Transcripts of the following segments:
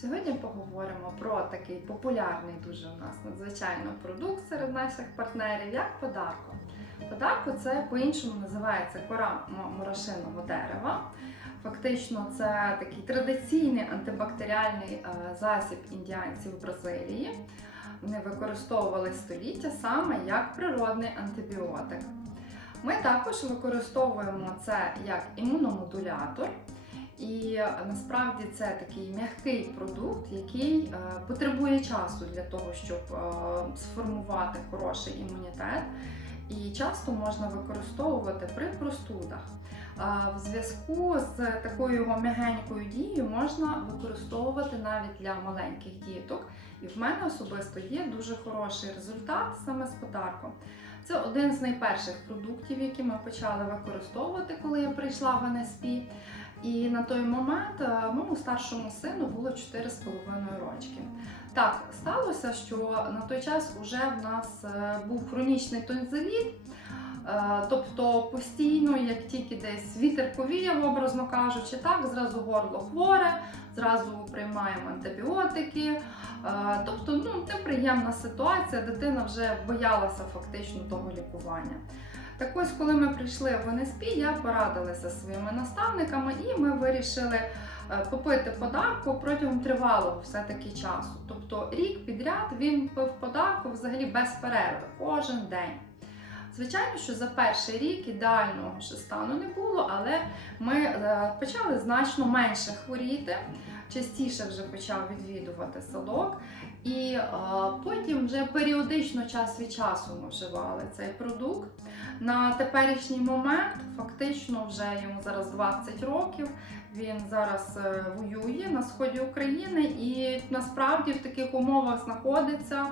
Сьогодні поговоримо про такий популярний дуже у нас надзвичайно продукт серед наших партнерів, як подарко. Подарко це по-іншому називається кора м- морошиного дерева. Фактично, це такий традиційний антибактеріальний е, засіб індіанців Бразилії. Вони використовували століття саме як природний антибіотик. Ми також використовуємо це як імуномодулятор. І насправді це такий м'який продукт, який е, потребує часу для того, щоб е, сформувати хороший імунітет. І часто можна використовувати при простудах. Е, В зв'язку з такою його м'ягенькою дією можна використовувати навіть для маленьких діток. І в мене особисто є дуже хороший результат саме з подарком. Це один з найперших продуктів, які ми почали використовувати, коли я прийшла в НСП. І на той момент е, моєму старшому сину було 4,5 рочки. Так сталося, що на той час вже в нас е, був хронічний тонзиліт, тобто постійно, як тільки десь вітер повіяв, образно кажучи, так зразу горло хворе, зразу приймаємо антибіотики. Е, Тобто, ну неприємна ситуація, дитина вже боялася фактично того лікування. Так ось, коли ми прийшли в НСП, я порадилася зі своїми наставниками, і ми вирішили е, попити подарку протягом тривалого все-таки часу. Тобто рік підряд він пив подарку взагалі без перерви, кожен день. Звичайно, що за перший рік ідеального ще стану не було, але ми е, почали значно менше хворіти, частіше вже почав відвідувати садок. І е, потім вже періодично час від часу ми вживали цей продукт. На теперішній момент фактично вже йому зараз 20 років. Він зараз е, воює на сході України і насправді в таких умовах знаходиться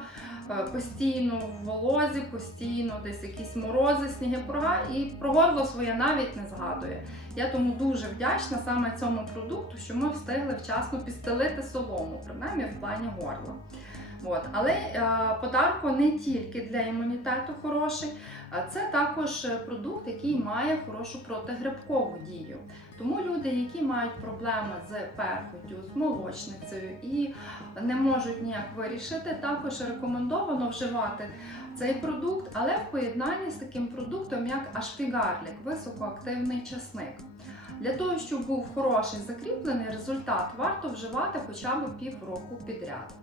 е, постійно в волозі, постійно десь якісь морози, сніги прога, і про горло своє навіть не згадує. Я тому дуже вдячна саме цьому продукту, що ми встигли вчасно підстелити солому, принаймні в плані горла. От. Але е, подарко не тільки для імунітету хороший, а це також е, продукт, який має хорошу протигрибкову дію. Тому люди, які мають проблеми з перхотю, з молочницею і не можуть ніяк вирішити, також рекомендовано вживати цей продукт, але в поєднанні з таким продуктом, як ашпігарлік, високоактивний часник. Для того, щоб був хороший закріплений результат, варто вживати хоча б півроку підряд.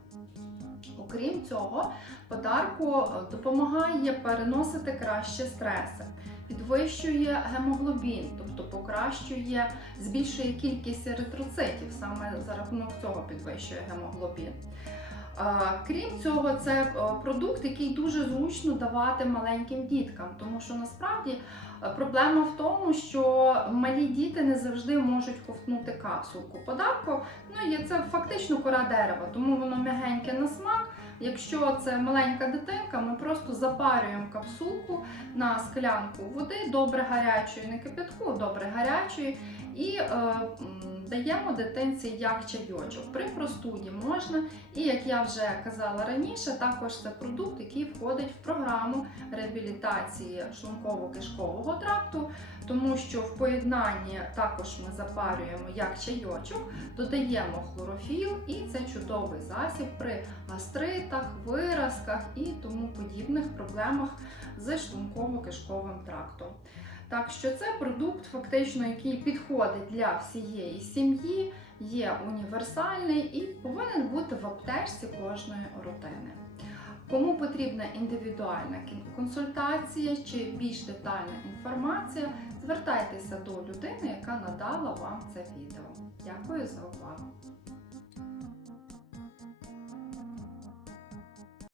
Окрім цього, подарку е, допомагає переносити краще стреси, підвищує гемоглобін, тобто покращує, збільшує кількість еритроцитів, саме за рахунок цього підвищує гемоглобін. Е, Крім цього, це е, продукт, який дуже зручно давати маленьким діткам, тому що насправді е, проблема в тому, що малі діти не завжди можуть ковтнути капсулку. Подарку ну, є це фактично кора дерева, тому воно м'ягеньке на смак. Якщо це маленька дитинка, ми просто запарюємо капсулку на склянку води, добре гарячої, не кипятку, добре гарячої, і е, даємо дитинці як чайочок. При простуді можна. І як я вже казала раніше, також це продукт, який входить в програму реабілітації шлунково-кишкового тракту, тому що в поєднанні також ми запарюємо як чайочок, додаємо хлорофіл, і це чудовий засіб при гастритах, виразках і тому подібних проблемах з шлунково-кишковим трактом. Так що це продукт, фактично, який підходить для всієї сім'ї, є універсальний і повинен бути в аптечці кожної родини. Кому потрібна індивідуальна консультація чи більш детальна інформація, Звертайтеся до людини, яка надала вам це відео. Дякую за увагу!